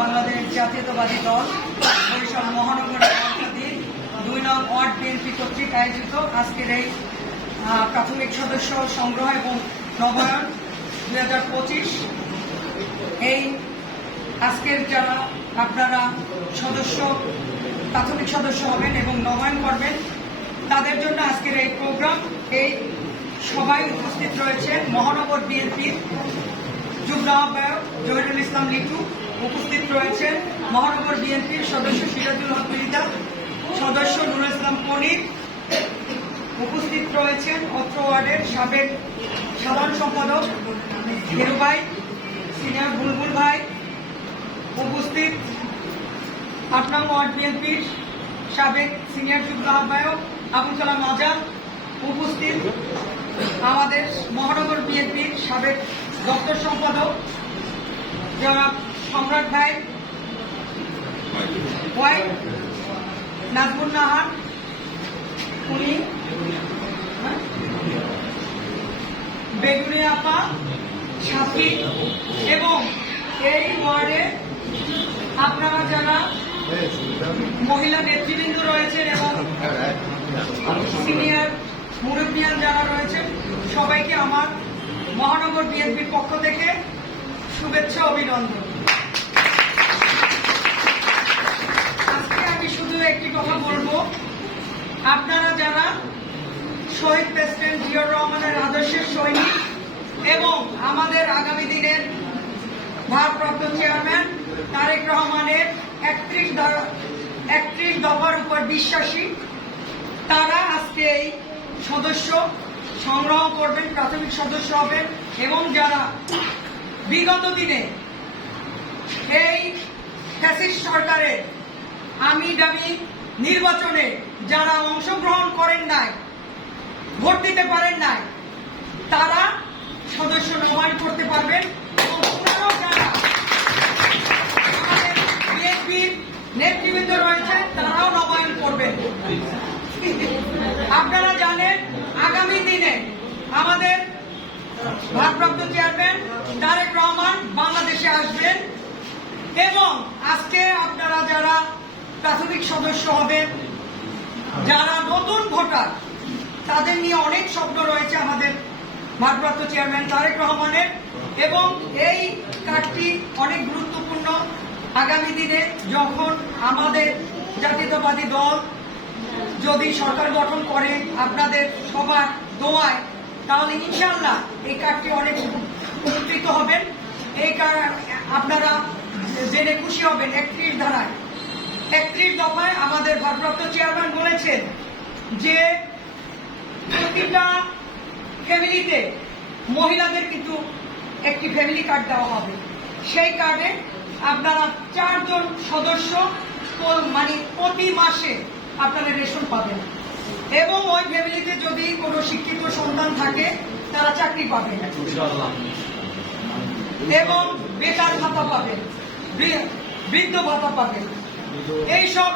বাংলাদেশ জাতীয়তাবাদী দল, বরিশাল মহানগর পঞ্চায়েত দুই নং ওয়ার্ড বিএনপি কর্তৃক আয়োজিত আজকের এই প্রাথমিক সদস্য সংগ্রহ এবং নবায়ন দুই হাজার পঁচিশ। এই আজকের যারা আপনারা সদস্য, প্রাথমিক সদস্য হবেন এবং নবায়ন করবেন, তাদের জন্য আজকের এই প্রোগ্রাম, এই সবাই উপস্থিত রয়েছে মহানগর বিএনপির যুগ্ম আহ্বায়ক জহিরুল ইসলাম লিটু উপস্থিত রয়েছেন মহানগর বিএনপির সদস্য সিরাজুল হক মিরিদা সদস্য নুরুল ইসলাম পনির উপস্থিত রয়েছেন অত্র ওয়ার্ডের সাবেক সাধারণ সম্পাদক হিরু ভাই, সিনিয়র বুলবুল ভাই, উপস্থিত আট নং ওয়ার্ড বিএনপির সাবেক সিনিয়র যুগ্ম আহ্বায়ক আবুল কালাম আজাদ, উপস্থিত আমাদের মহানগর বিএনপির সাবেক দপ্তর সম্পাদক জনাব সম্রাট ভাই হোয়াইট নাজমুল নাহার, উনি হ্যাঁ? বেগুনি আপা, সাথী, এবং এই ওয়ার্ডে আপনারা যারা মহিলা নেতৃবৃন্দ রয়েছেন এবং সিনিয়র মুরব্বিয়ান যারা রয়েছেন, সবাইকে আমার মহানগর বিএনপির পক্ষ থেকে শুভেচ্ছা, অভিনন্দন আজকে আমি শুধু একটি কথা বলব আপনারা যারা শহীদ প্রেসিডেন্ট জিয়র রহমানের আদর্শের সৈনিক এবং আমাদের আগামী দিনের ভারপ্রাপ্ত চেয়ারম্যান তারেক রহমানের একত্রিশ একত্রিশ দফার উপর বিশ্বাসী। তারা আজকে এই সদস্য সংগ্রহ করবেন, প্রাথমিক সদস্য হবেন এবং যারা বিগত দিনে এই ফ্যাসিস্ট সরকারের আমি দামি নির্বাচনে যারা অংশগ্রহণ নাই ভোট দিতে পারেন নাই, তারা সদস্য নবায়ন করতে পারবেন। নেতৃবৃন্দ রয়েছে, তারাও নবায়ন করবেন। আপনারা জানেন, আগামী দিনে আমাদের ভারপ্রাপ্ত চেয়ারম্যান তারেক রহমান বাংলাদেশে আসবেন এবং আজকে আপনারা যারা প্রাথমিক সদস্য হবেন, যারা নতুন ভোটার তাদের নিয়ে অনেক স্বপ্ন রয়েছে আমাদের ভারপ্রাপ্ত চেয়ারম্যান তারেক রহমানের। এবং এই কার্ডটি অনেক গুরুত্বপূর্ণ। আগামী দিনে যখন আমাদের জাতীয়তাবাদী দল যদি সরকার গঠন করে আপনাদের সবার দোয়ায়, তাহলে ইনশাল্লাহ এই কার্ডটি অনেক উপকৃত হবেন। এই আপনারা জেনে খুশি হবেন, একত্রিশ ধারায়। একত্রিশ দফায় আমাদের ভারপ্রাপ্ত চেয়ারম্যান বলেছেন যে প্রতিটা ফ্যামিলিতে মহিলাদের কিন্তু একটি ফ্যামিলি কার্ড দেওয়া হবে। সেই কার্ডে আপনারা চারজন সদস্য মানে প্রতি মাসে আপনারা রেশন পাবেন। এবং ওই ফ্যামিলিতে যদি কোনো শিক্ষিত সন্তান থাকে তারা চাকরি পাবে। এবং বেকার ভাতা পাবেন। বৃ- বৃদ্ধ ভাতা পাবেন। এইসব